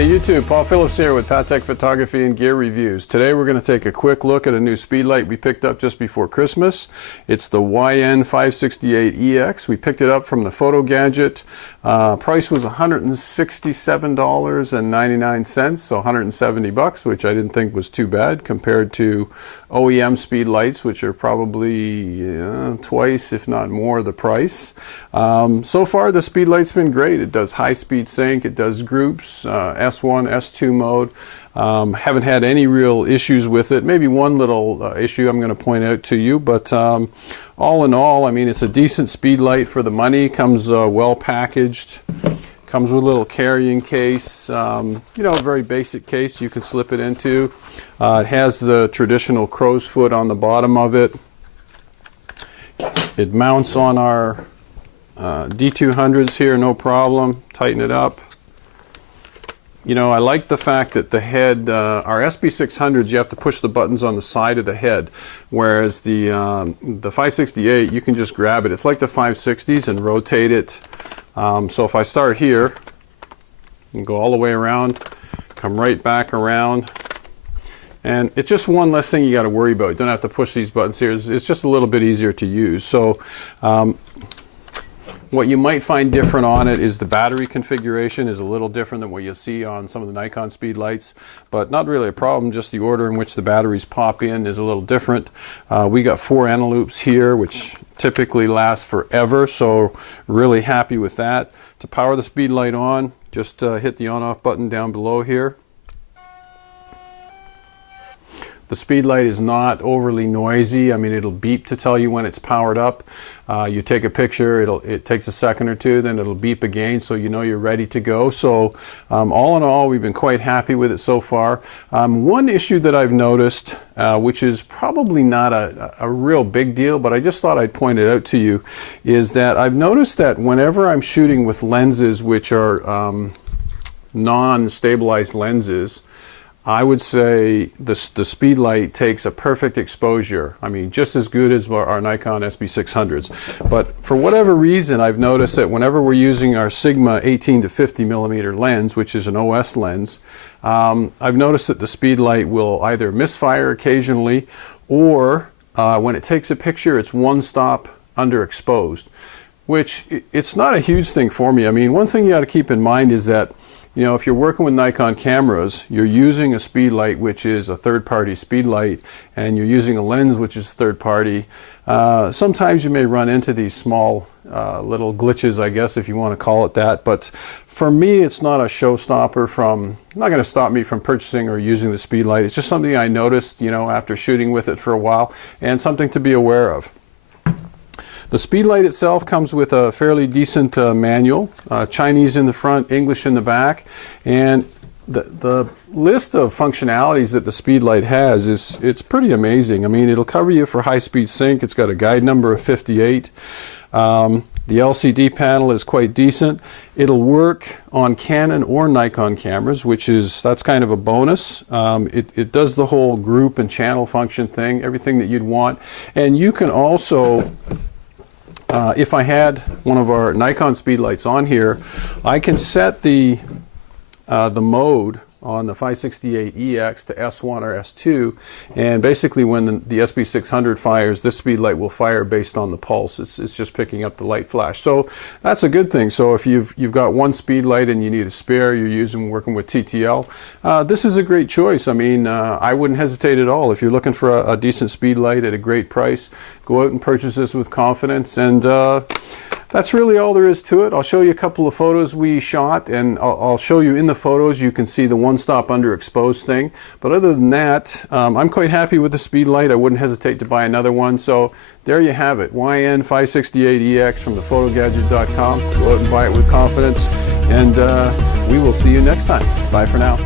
Hey YouTube, Paul Phillips here with Patek Photography and Gear Reviews. Today we're going to take a quick look at a new speedlight we picked up just before Christmas. It's the YN-568-EX. We picked it up from the Photo Gadget. Price was $167.99, so 170 bucks, which I didn't think was too bad compared to OEM speedlights, which are probably twice, if not more, the price. So far the speedlight's been great. It does high-speed sync, it does groups, S1, S2 mode. Haven't had any real issues with it. Maybe one little issue I'm going to point out to you, but all in all, I mean, it's a decent speedlight for the money. Comes well packaged. Comes with a little carrying case, you know, a very basic case you can slip it into. It has the traditional crow's foot on the bottom of it. It mounts on our D200s here, no problem. Tighten it up. You know, I like the fact that the head, our SB600s, you have to push the buttons on the side of the head, whereas the 568, you can just grab it. It's like the 560s and rotate it. So if I start here, and go all the way around, come right back around, and it's just one less thing you got to worry about. You don't have to push these buttons here. It's just a little bit easier to use. So what you might find different on it is the battery configuration is a little different than what you'll see on some of the Nikon speedlights, but not really a problem. Just the order in which the batteries pop in is a little different. We got 4 anteloops here, which typically last forever, so really happy with that. To power the speedlight on, just hit the on-off button down below here. The speedlight is not overly noisy. I mean, it'll beep to tell you when it's powered up. You take a picture, it takes a second or two, then it'll beep again, so you know you're ready to go. So all in all, we've been quite happy with it so far. One issue that I've noticed, which is probably not a real big deal, but I just thought I'd point it out to you, is that I've noticed that whenever I'm shooting with lenses which are non-stabilized lenses, I would say the speedlight takes a perfect exposure. I mean, just as good as our Nikon SB600s. But for whatever reason, I've noticed that whenever we're using our Sigma 18 to 50 millimeter lens, which is an OS lens, I've noticed that the speedlight will either misfire occasionally, or when it takes a picture, it's one stop underexposed, which it's not a huge thing for me. I mean, one thing you got to keep in mind is that, you know, if you're working with Nikon cameras, you're using a speedlight which is a third-party speedlight, and you're using a lens which is third-party. Sometimes you may run into these small little glitches, I guess, if you want to call it that. But for me, it's not a showstopper not going to stop me from purchasing or using the speedlight. It's just something I noticed, you know, after shooting with it for a while, and something to be aware of. The speedlight itself comes with a fairly decent manual, Chinese in the front, English in the back, and the list of functionalities that the speedlight has it's pretty amazing. I mean, it'll cover you for high-speed sync. It's got a guide number of 58. The LCD panel is quite decent. It'll work on Canon or Nikon cameras, that's kind of a bonus. It does the whole group and channel function thing, everything that you'd want, and you can also if I had one of our Nikon speedlights on here, I can set the mode on the 568EX to S1 or S2, and basically when the SB600 fires, this speedlight will fire based on the pulse. It's just picking up the light flash, so that's a good thing. So if you've got one speedlight and you need a spare, you're working with TTL, this is a great choice. I mean, I wouldn't hesitate at all. If you're looking for a decent speedlight at a great price, go out and purchase this with confidence, and that's really all there is to it. I'll show you a couple of photos we shot, and I'll show you in the photos you can see the one-stop underexposed thing. But other than that, I'm quite happy with the speedlight. I wouldn't hesitate to buy another one. So there you have it, YN-568-EX from thePhotoGadget.com. Go out and buy it with confidence, and we will see you next time. Bye for now.